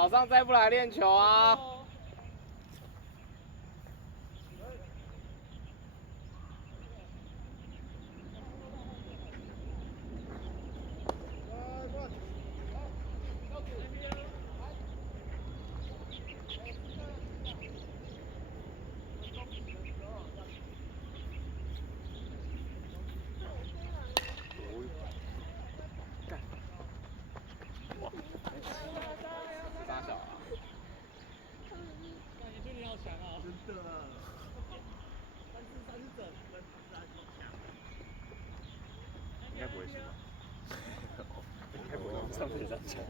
早上再不来练球啊！大小啊！你觉得你好强啊！真的。3-4-3整，应该不会是吧？应该不会上3强。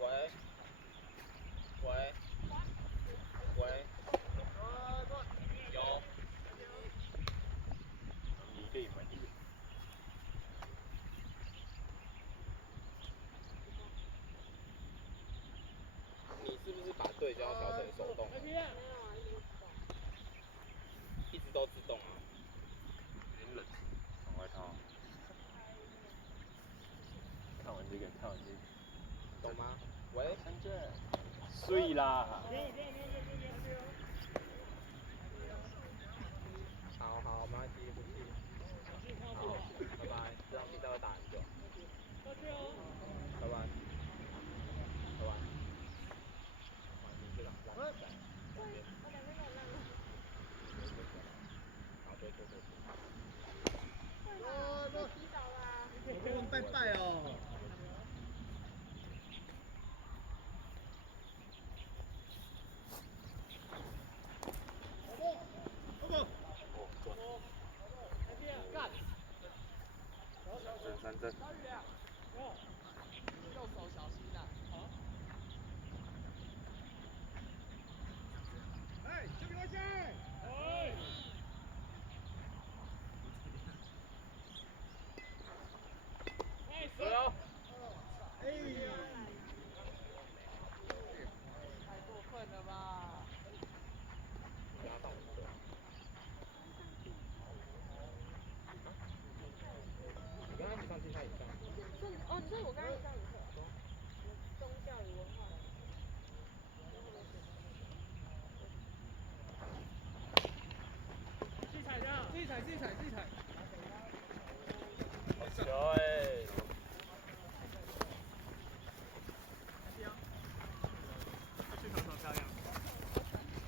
喂，喂，喂，有。一个门一个。你是不是把对焦调成手动？一直都自动啊。有点冷，穿外套。看完这个，看完这个，懂吗？喂，深圳，睡啦。好好，没关系，不气。好，拜拜。这场比赛会打很久。